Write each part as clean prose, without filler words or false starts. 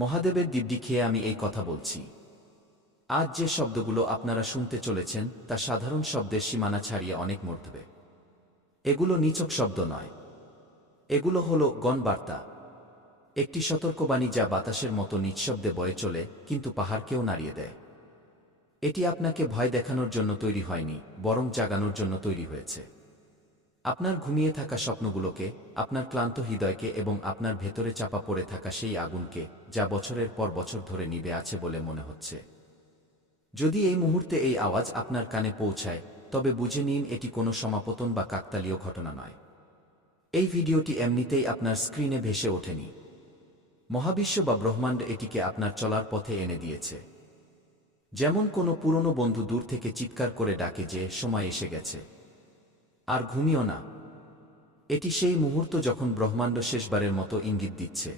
মহাদেবের দিব্যি খেয়ে আমি এই কথা বলছি। আজ যে শব্দগুলো আপনারা শুনতে চলেছেন তা সাধারণ শব্দের সীমানা ছাড়িয়ে অনেক মর্ধবে। এগুলো নিছক শব্দ নয়, এগুলো হলো গণবার্তা, একটি সতর্কবাণী যা বাতাসের মতো নিঃশব্দে বয়ে চলে কিন্তু পাহাড়কেও নাড়িয়ে দেয়। এটি আপনাকে ভয় দেখানোর জন্য তৈরি হয়নি, বরং জাগানোর জন্য তৈরি হয়েছে। আপনার ঘুমিয়ে থাকা স্বপ্নগুলোকে, আপনার ক্লান্ত হৃদয়কে এবং আপনার ভেতরে চাপা পড়ে থাকা সেই আগুনকে, যা বছরের পর বছর ধরে নিভে আছে বলে মনে হচ্ছে। যদি এই মুহূর্তে এই আওয়াজ আপনার কানে পৌঁছায়, তবে বুঝে নিন এটি কোনো সমাপতন বা কাকতালীয় ঘটনা নয়। এই ভিডিওটি এমনিতেই আপনার স্ক্রিনে ভেসে ওঠেনি। মহাবিশ্ব বা ব্রহ্মাণ্ড এটিকে আপনার চলার পথে এনে দিয়েছে। যেমন কোনো পুরনো বন্ধু দূর থেকে চিৎকার করে ডাকে যে সময় এসে গেছে, আর ঘুমিও না। এটি সেই মুহূর্ত যখন ব্রহ্মাণ্ড শেষবারের মতো ইঙ্গিত দিচ্ছে।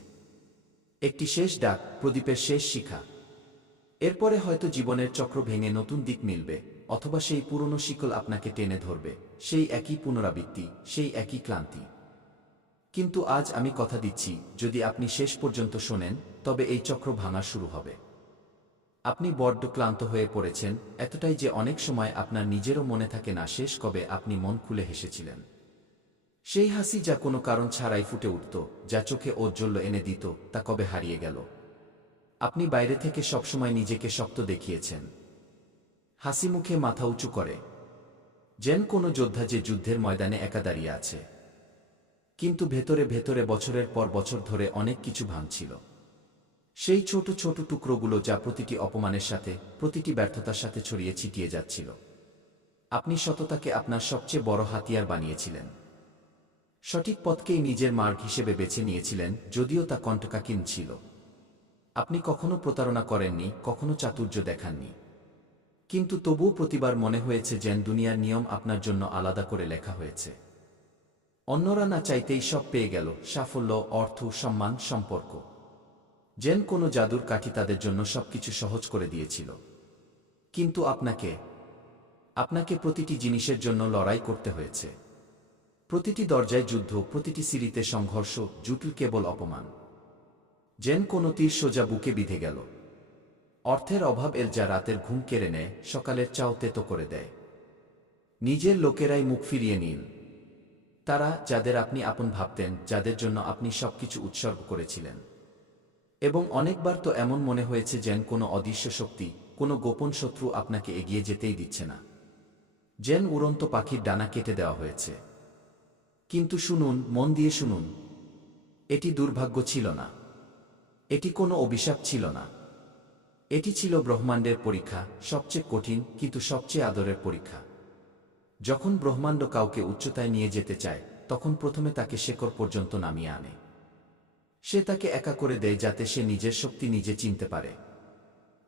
একটি শেষ ডাক, প্রদীপের শেষ শিখা। এরপরে হয়তো জীবনের চক্র ভেঙে নতুন দিক মিলবে, অথবা সেই পুরনো শিকল আপনাকে টেনে ধরবে, সেই একই পুনরাবৃত্তি, সেই একই ক্লান্তি। কিন্তু আজ আমি কথা দিচ্ছি, যদি আপনি শেষ পর্যন্ত শোনেন, তবে এই চক্র ভাঙা শুরু হবে। আপনি বড্ড ক্লান্ত হয়ে পড়েছেন, এতটাই যে অনেক সময় আপনার নিজেরও মনে থাকে না শেষ কবে আপনি মন খুলে হেসেছিলেন। সেই হাসি যা কোনো কারণ ছাড়াই ফুটে উঠত, যা চোখে ঔজ্জ্বল্য এনে দিত, তা কবে হারিয়ে গেল। আপনি বাইরে থেকে সবসময় নিজেকে শক্ত দেখিয়েছেন, হাসি মুখে মাথা উঁচু করে, যেন কোনো যোদ্ধা যে যুদ্ধের ময়দানে একা দাঁড়িয়ে আছে। কিন্তু ভেতরে ভেতরে বছরের পর বছর ধরে অনেক কিছু ভাঙছিল। সেই ছোট ছোট টুকরোগুলো যা প্রতিটি অপমানের সাথে, প্রতিটি ব্যর্থতার সাথে ছড়িয়ে ছিটিয়ে যাচ্ছিল। আপনি সততাকে আপনার সবচেয়ে বড় হাতিয়ার বানিয়েছিলেন। সঠিক পথকেই নিজের মার্গ হিসেবে বেছে নিয়েছিলেন, যদিও তা কণ্টকাকীন ছিল। আপনি কখনো প্রতারণা করেননি, কখনো চাতুর্য দেখাননি। কিন্তু তবুও প্রতিবার মনে হয়েছে যেন দুনিয়ার নিয়ম আপনার জন্য আলাদা করে লেখা হয়েছে। অন্যরা না চাইতেই সব পেয়ে গেল, সাফল্য, অর্থ, সম্মান, সম্পর্ক। যেন কোনো জাদুর কাঠি তাদের জন্য সবকিছু সহজ করে দিয়েছিল। কিন্তু আপনাকে প্রতিটি জিনিসের জন্য লড়াই করতে হয়েছে। প্রতিটি দরজায় যুদ্ধ, প্রতিটি সিঁড়িতে সংঘর্ষ, জুটল কেবল অপমান। যেন কোনো তীর সোজা বুকে বিঁধে গেল। অর্থের অভাব এর যা রাতের ঘুম কেড়ে নেয়, সকালের চাও তেতো করে দেয়। নিজের লোকেরাই মুখ ফিরিয়ে নিন। তারা, যাদের আপনি আপন ভাবতেন, যাদের জন্য আপনি সবকিছু উৎসর্গ করেছিলেন। এবং অনেকবার তো এমন মনে হয়েছে যেন কোনো অদৃশ্য শক্তি, কোনো গোপন শত্রু আপনাকে এগিয়ে যেতেই দিচ্ছে না। যেন উড়ন্ত পাখির ডানা কেটে দেওয়া হয়েছে। কিন্তু শুনুন, মন দিয়ে শুনুন, এটি দুর্ভাগ্য ছিল না। এটি কোনো অভিশাপ ছিল না। এটি ছিল ব্রহ্মাণ্ডের পরীক্ষা, সবচেয়ে কঠিন কিন্তু সবচেয়ে আদরের পরীক্ষা। যখন ব্রহ্মাণ্ড কাউকে উচ্চতায় নিয়ে যেতে চায়, তখন প্রথমে তাকে শেকড় পর্যন্ত নামিয়ে আনে। সে তাকে একা করে দেয় যাতে সে নিজের শক্তি নিজে চিনতে পারে।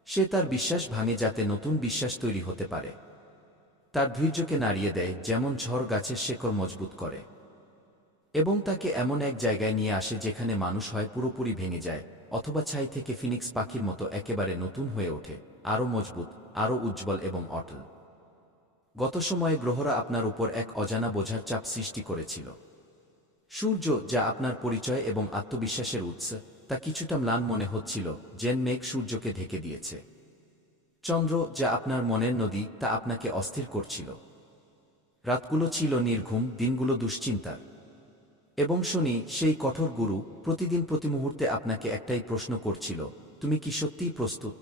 সে তার বিশ্বাস ভাঙে যাতে নতুন বিশ্বাস তৈরি হতে পারে। তার ধৈর্যকে নাড়িয়ে দেয় যেমন ঝড় গাছের শেকড় মজবুত করে। এবং তাকে এমন এক জায়গায় নিয়ে আসে যেখানে মানুষ হয় পুরোপুরি ভেঙে যায়, অথবা ছাই থেকে ফিনিক্স পাখির মতো একেবারে নতুন হয়ে ওঠে, আরও মজবুত, আরও উজ্জ্বল এবং অটল। গত সময়ে গ্রহরা আপনার উপর এক অজানা বোঝার চাপ সৃষ্টি করেছিল। সূর্য, যা আপনার পরিচয় এবং আত্মবিশ্বাসের উৎস, তা কিছুটা ম্লান মনে হচ্ছিল, যেন মেঘ সূর্যকে ঢেকে দিয়েছে। চন্দ্র, যা আপনার মনের নদী, তা আপনাকে অস্থির করছিল। রাতগুলো ছিল নির্ঘুম, দিনগুলো দুশ্চিন্তার। এবং শনি, সেই কঠোর গুরু, প্রতিদিন প্রতি মুহূর্তে আপনাকে একটাই প্রশ্ন করছিল, তুমি কি সত্যিই প্রস্তুত?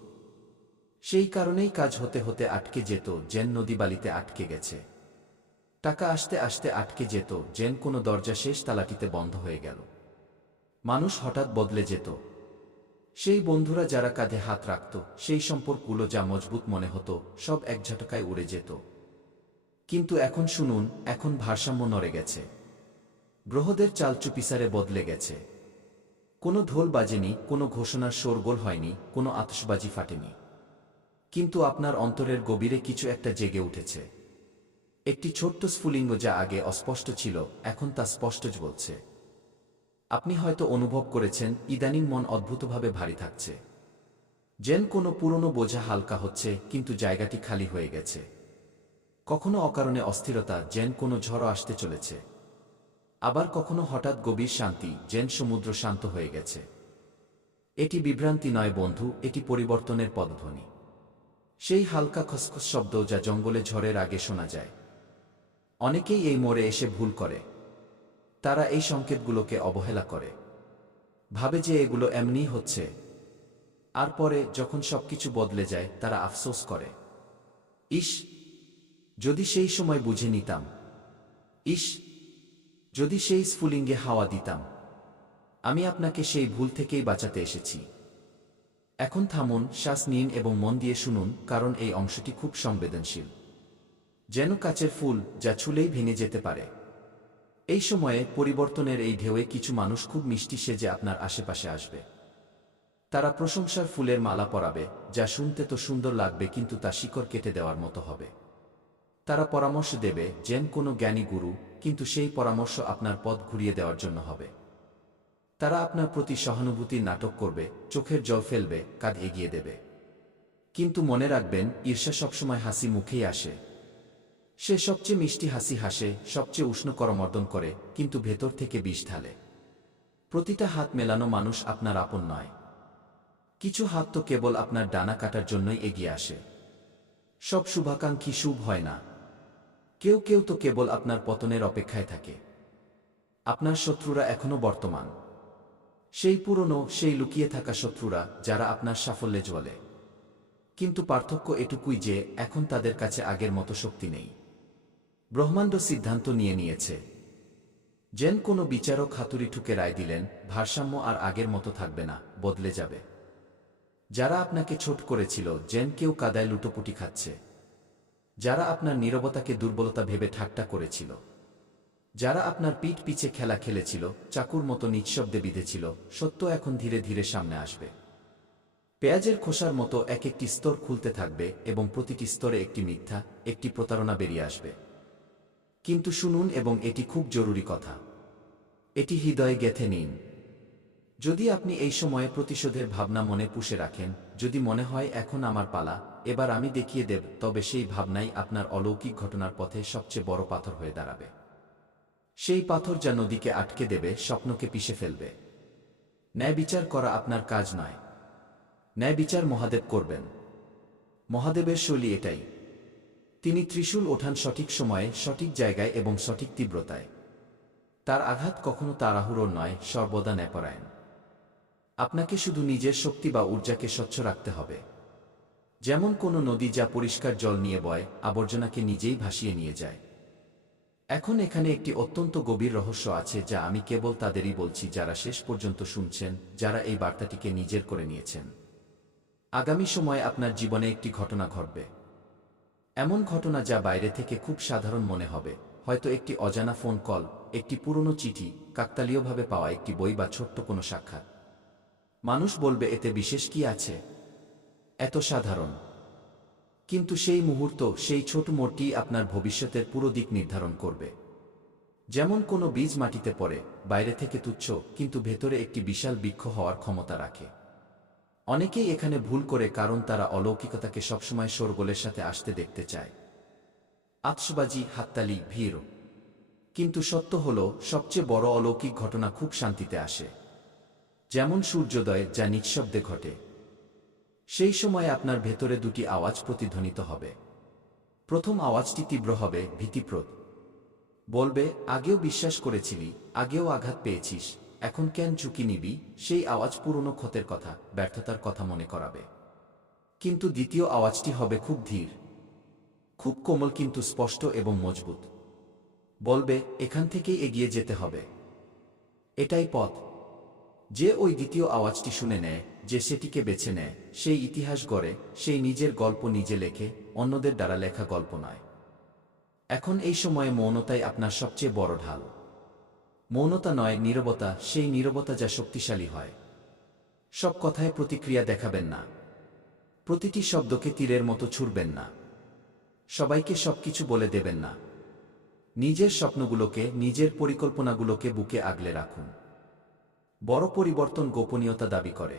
সেই কারণেই কাজ হতে হতে আটকে যেত, যেন নদী বালিতে আটকে গেছে। টাকা আসতে আসতে আটকে যেত, যেন কোনো দরজা শেষ তালাটিতে বন্ধ হয়ে গেল। মানুষ হঠাৎ বদলে যেত। সেই বন্ধুরা যারা কাঁধে হাত রাখত, সেই সম্পর্কগুলো যা মজবুত মনে হতো, সব এক ঝটকায় উড়ে যেত। কিন্তু এখন শুনুন, এখন ভারসাম্য নড়ে গেছে। গ্রহদের চাল চুপিসারে বদলে গেছে। কোনো ঢোল বাজেনি, কোনো ঘোষণার শোরগোল হয়নি, কোনো আতশবাজি ফাটেনি। কিন্তু আপনার অন্তরের গভীরে কিছু একটা জেগে উঠেছে। একটি ছোট্ট স্ফুলিঙ্গ যা আগে অস্পষ্ট ছিল, এখন তা স্পষ্ট বলছে। আপনি হয়তো অনুভব করেছেন, ইদানিং মন অদ্ভুতভাবে ভারী থাকছে। যেন কোনো পুরনো বোঝা হালকা হচ্ছে, কিন্তু জায়গাটি খালি হয়ে গেছে। কখনো অকারণে অস্থিরতা, যেন কোনো ঝড় আসতে চলেছে। আবার কখনো হঠাৎ গভীর শান্তি, যেন সমুদ্র শান্ত হয়ে গেছে। এটি বিভ্রান্তি নয় বন্ধু, এটি পরিবর্তনের পদধ্বনি। সেই হালকা খসখস শব্দ যা জঙ্গলে ঝড়ের আগে শোনা যায়। অনেকেই এই মোড়ে এসে ভুল করে। তারা এই সংকেতগুলোকে অবহেলা করে, ভাবে যে এগুলো এমনিই হচ্ছে। আর পরে যখন সবকিছু বদলে যায় তারা আফসোস করে, ইস, যদি সেই সময় বুঝে নিতাম। ইস, যদি সেই স্ফুলিঙ্গে হাওয়া দিতাম। আমি আপনাকে সেই ভুল থেকেই বাঁচাতে এসেছি। এখন থামুন, শ্বাস নিন এবং মন দিয়ে শুনুন, কারণ এই অংশটি খুব সংবেদনশীল। যেন কাচের ফুল যা ছুলেই ভেঙে যেতে পারে। এই সময়ে পরিবর্তনের এই ঢেউয়ে কিছু মানুষ খুব মিষ্টি সেজে আপনার আশেপাশে আসবে। তারা প্রশংসার ফুলের মালা পরাবে, যা শুনতে তো সুন্দর লাগবে কিন্তু তা শিকড় কেটে দেওয়ার মতো হবে। তারা পরামর্শ দেবে যেন কোনো জ্ঞানী গুরু, কিন্তু সেই পরামর্শ আপনার পথ ঘুরিয়ে দেওয়ার জন্য হবে। তারা আপনার প্রতি সহানুভূতির নাটক করবে, চোখের জল ফেলবে, কাঁধ এগিয়ে দেবে। কিন্তু মনে রাখবেন, ঈর্ষা সবসময় হাসি মুখেই আসে। সে সবচেয়ে মিষ্টি হাসি হাসে, সবচেয়ে উষ্ণ করমর্দন করে, কিন্তু ভেতর থেকে বিষ ঢালে। প্রতিটা হাত মেলানো মানুষ আপনার আপন নয়। কিছু হাত তো কেবল আপনার ডানা কাটার জন্যই এগিয়ে আসে। সব শুভাকাঙ্ক্ষী শুভ হয় না। কেউ কেউ তো কেবল আপনার পতনের অপেক্ষায় থাকে। আপনার শত্রুরা এখনো বর্তমান। সেই পুরনো, সেই লুকিয়ে থাকা শত্রুরা, যারা আপনার সাফল্যে জ্বলে। কিন্তু পার্থক্য এটুকুই যে এখন তাদের কাছে আগের মতো শক্তি নেই। ব্রহ্মাণ্ড সিদ্ধান্ত নিয়েছে। যেন কোনো বিচারক হাতুড়ি ঠুকে রায় দিলেন, ভারসাম্য আর আগের মতো থাকবে না, বদলে যাবে। যারা আপনাকে ছোট করেছিল, যেন কেউ কাদায় লুটোপুটি খাচ্ছে। যারা আপনার নীরবতাকে দুর্বলতা ভেবে ঠাট্টা করেছিল। যারা আপনার পিঠ পিছে খেলা খেলেছিল, চাকুর মতো নিঃশব্দে বিঁধেছিল, সত্য এখন ধীরে ধীরে সামনে আসবে। পেঁয়াজের খোসার মতো এক একটি স্তর খুলতে থাকবে এবং প্রতিটি স্তরে একটি মিথ্যা, একটি প্রতারণা বেরিয়ে আসবে। কিন্তু শুনুন, এবং এটি খুব জরুরি কথা, এটি হৃদয়ে গেঁথে নিন। যদি আপনি এই সময়ে প্রতিশোধের ভাবনা মনে পুষে রাখেন, যদি মনে হয় এখন আমার পালা, এবার আমি দেখিয়ে দেব, তবে সেই ভাবনাই আপনার অলৌকিক ঘটনার পথে সবচেয়ে বড় পাথর হয়ে দাঁড়াবে। সেই পাথর যা নদীকে আটকে দেবে, স্বপ্নকে পিষে ফেলবে। ন্যায় বিচার করা আপনার কাজ নয়। ন্যায় বিচার মহাদেব করবেন। মহাদেবের শৈলী এটাই। তিনি ত্রিশূল ওঠান সঠিক সময়ে, সঠিক জায়গায় এবং সঠিক তীব্রতায়। তার আঘাত কখনো তাড়াহুড়োর নয়, সর্বদা ন্যায়পরায়ণ। আপনাকে শুধু নিজের শক্তি বা ঊর্জাকে স্বচ্ছ রাখতে হবে। যেমন কোনো নদী যা পরিষ্কার জল নিয়ে বয়, আবর্জনাকে নিজেই ভাসিয়ে নিয়ে যায়। এখন এখানে একটি অত্যন্ত গভীর রহস্য আছে, যা আমি কেবল তাদেরই বলছি যারা শেষ পর্যন্ত শুনছেন, যারা এই বার্তাটিকে নিজের করে নিয়েছেন। আগামী সময়ে আপনার জীবনে একটি ঘটনা ঘটবে। এমন ঘটনা যা বাইরে থেকে খুব সাধারণ মনে হবে, হয়তো একটি অজানা ফোন কল, একটি পুরনো চিঠি, কাকতালীয়ভাবে পাওয়া একটি বই বা ছোট্ট কোনো সাক্ষাৎ। মানুষ বলবে, এতে বিশেষ কি আছে? এত সাধারণ। কিন্তু সেই মুহূর্ত, সেই ছোট মোড়টি আপনার ভবিষ্যতের পুরো দিক নির্ধারণ করবে। যেমন কোনো বীজ মাটিতে পড়ে, বাইরে থেকে তুচ্ছ, কিন্তু ভেতরে একটি বিশাল বৃক্ষ হওয়ার ক্ষমতা রাখে। অনেকেই এখানে ভুল করে, কারণ তারা অলৌকিকতাকে সবসময় শোরগোলের সাথে আসতে দেখতে চায়। আতশবাজি, হাততালি, ভিড়। কিন্তু সত্য হলো, সবচেয়ে বড় অলৌকিক ঘটনা খুব শান্তিতে আসে। যেমন সূর্যোদয়, যা নিঃশব্দে ঘটে। সেই সময় আপনার ভেতরে দুটি আওয়াজ প্রতিধ্বনিত হবে। প্রথম আওয়াজটি তীব্র হবে, ভীতিপ্রদ। বলবে, আগেও বিশ্বাস করেছিলি, আগেও আঘাত পেয়েছিস, এখন কেন ঝুঁকি নিবি? সেই আওয়াজ পুরনো ক্ষতের কথা, ব্যর্থতার কথা মনে করাবে। কিন্তু দ্বিতীয় আওয়াজটি হবে খুব ধীর, খুব কোমল, কিন্তু স্পষ্ট এবং মজবুত। বলবে, এখান থেকেই এগিয়ে যেতে হবে। এটাই পথ। যে ওই দ্বিতীয় আওয়াজটি শুনে নেয়, যে সেটিকে বেছে নেয়, সেই ইতিহাস গড়ে, সেই নিজের গল্প নিজে লেখে, অন্যদের দ্বারা লেখা গল্প নয়। এখন এই সময়ে মৌনতাই আপনার সবচেয়ে বড় ঢাল। মৌনতা নয়, নীরবতা, সেই নীরবতা যা শক্তিশালী হয়। সব কথায় প্রতিক্রিয়া দেখাবেন না। প্রতিটি শব্দকে তীরের মতো ছুড়বেন না। সবাইকে সবকিছু বলে দেবেন না। নিজের স্বপ্নগুলোকে, নিজের পরিকল্পনাগুলোকে বুকে আগলে রাখুন। বড় পরিবর্তন গোপনীয়তা দাবি করে।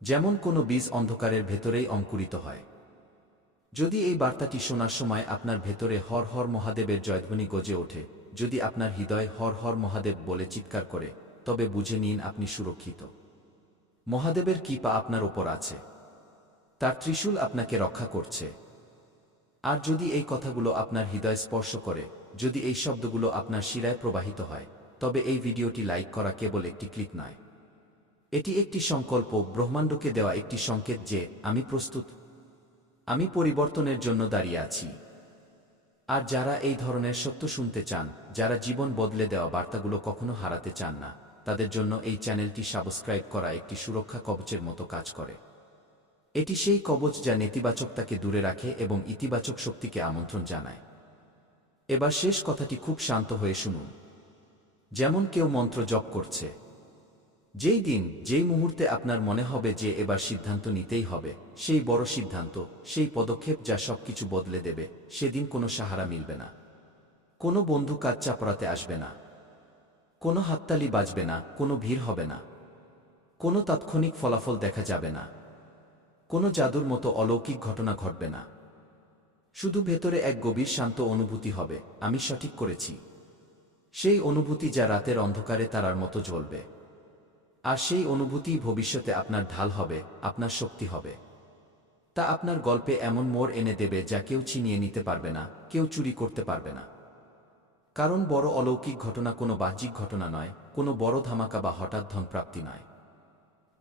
যেমন কোনো বীজ অন্ধকারের ভেতরেই অঙ্কুরিত হয়। যদি এই বার্তাটি শোনার সময় আপনার ভেতরে হর হর মহাদেবের জয়ধ্বনি গজে ওঠে, যদি আপনার হৃদয় হর হর মহাদেব বলে চিৎকার করে, তবে বুঝে নিন আপনি সুরক্ষিত। মহাদেবের কৃপা আপনার ওপর আছে। তার ত্রিশূল আপনাকে রক্ষা করছে। আর যদি এই কথাগুলো আপনার হৃদয় স্পর্শ করে, যদি এই শব্দগুলো আপনার শিরায় প্রবাহিত হয়, তবে এই ভিডিওটি লাইক করা কেবল একটি ক্লিক নয়। এটি একটি সংকল্প, ব্রহ্মাণ্ডকে দেওয়া একটি সংকেত যে আমি প্রস্তুত, আমি পরিবর্তনের জন্য দাঁড়িয়ে আছি। আর যারা এই ধরনের সত্য শুনতে চান, যারা জীবন বদলে দেওয়া বার্তাগুলো কখনো হারাতে চান না, তাদের জন্য এই চ্যানেলটি সাবস্ক্রাইব করা একটি সুরক্ষা কবচের মতো কাজ করে। এটি সেই কবচ যা নেতিবাচকতাকে দূরে রাখে এবং ইতিবাচক শক্তিকে আমন্ত্রণ জানায়। এবার শেষ কথাটি খুব শান্ত হয়ে শুনুন। যেমন কেউ মন্ত্র জপ করছে। যেই দিন, যেই মুহূর্তে আপনার মনে হবে যে এবার সিদ্ধান্ত নিতেই হবে, সেই বড় সিদ্ধান্ত, সেই পদক্ষেপ যা সবকিছু বদলে দেবে, সেদিন কোনো সাহারা মিলবে না। কোনো বন্ধু কাজ চাপড়াতে আসবে না। কোনো হাততালি বাজবে না, কোনো ভিড় হবে না। কোনো তাৎক্ষণিক ফলাফল দেখা যাবে না। কোনো জাদুর মতো অলৌকিক ঘটনা ঘটবে না। শুধু ভেতরে এক গভীর শান্ত অনুভূতি হবে, আমি সঠিক করেছি। সেই অনুভূতি যা রাতের অন্ধকারে তারার মতো জ্বলবে। আর সেই অনুভূতিই ভবিষ্যতে আপনার ঢাল হবে, আপনার শক্তি হবে। তা আপনার গল্পে এমন মোড় এনে দেবে যা কেউ ছিনিয়ে নিতে পারবে না, কেউ চুরি করতে পারবে না। কারণ বড় অলৌকিক ঘটনা কোনো বাহ্যিক ঘটনা নয়, কোনো বড় ধামাকা বা হঠাৎ ধনপ্রাপ্তি নয়।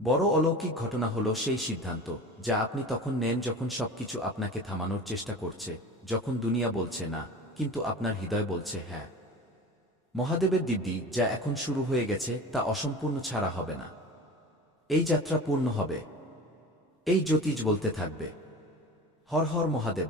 বড় অলৌকিক ঘটনা হলো সেই সিদ্ধান্ত যা আপনি তখন নেন যখন সবকিছু আপনাকে থামানোর চেষ্টা করছে, যখন দুনিয়া বলছে না, কিন্তু আপনার হৃদয় বলছে হ্যাঁ। মহাদেবের দিব্যি যা এখন শুরু হয়ে গেছে তা অসম্পূর্ণ ছাড়া হবে না। এই যাত্রা পূর্ণ হবে। এই জ্যোতিষ বলতে থাকবে, হর হর মহাদেব।